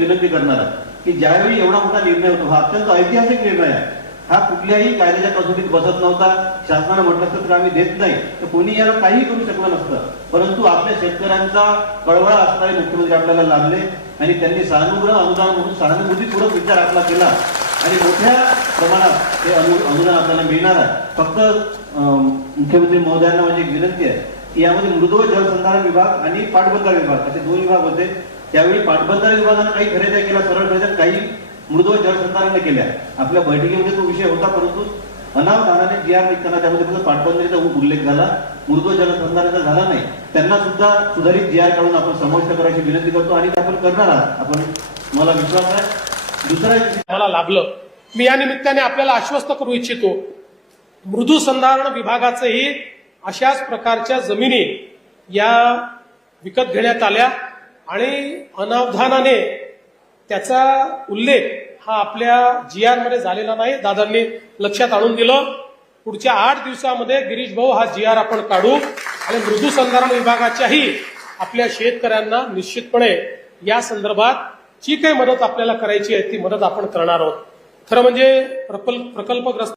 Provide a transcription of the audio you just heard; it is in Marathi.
विनंती करणार आहे की ज्यावेळी एवढा मोठा निर्णय होतो हा अत्यंत ऐतिहासिक निर्णय आहे. हा कुठल्याही कायद्याच्या कसोटीत बसत नव्हता. शासनानं म्हटलं असतं तर आम्ही देत नाही. तर कोणी याला काही करू शकलं नसतं. परंतु आपल्या शेतकऱ्यांचा कळवळा असणारे मुख्यमंत्री आपल्याला लाभले आणि त्यांनी सहानुग्रह अनुदान म्हणून सहानुभूतीपूर्वक विचार आपला केला. आणि मोठ्या प्रमाणात हे अनु अनुदान आपल्याला मिळणार आहे. फक्त अं, मुख्यमंत्री महोदयांना माझी एक विनंती आहे की यामध्ये मृदू जलसंधारण विभाग आणि पाटबंधारे विभाग असे दोन विभाग होते. त्यावेळी पाटबंधारे विभागानं काही खरेदी केल्या सरळ खरेद्या काही मृदू जलसंधारण केल्या. आपल्या बैठकीमध्ये तो विषय होता परंतु अनावधानाने जी आर निघताना त्यामध्ये फक्त पाटबंधारीचा उल्लेख झाला मृदू जलसंधारणाचा झाला नाही त्यांना सुद्धा सुधारित जी आर काढून आपण समाविष्ट करायची विनंती करतो आणि ते आपण करणार आहात. आपण मला विश्वास आहे. दुसरा मला लाभलं. मी या निमित्ताने आपल्याला आश्वस्त करू इच्छितो मृदू संधारण विभागाचंही अशाच प्रकारच्या जमिनी या विकत घेण्यात आल्या. आणि अनावधानाने त्याचा उल्लेख हा आपल्या जी आरमध्ये झालेला नाही. दादांनी लक्षात आणून दिलं. पुढच्या आठ दिवसामध्ये गिरीश भाऊ हा जी आर आपण काढू आणि मृदू संधारण विभागाच्याही आपल्या शेतकऱ्यांना निश्चितपणे या संदर्भात जी काही मदत आपल्याला करायची आहे ती मदत आपण करणार आहोत. खरं म्हणजे प्रकल्पग्रस्त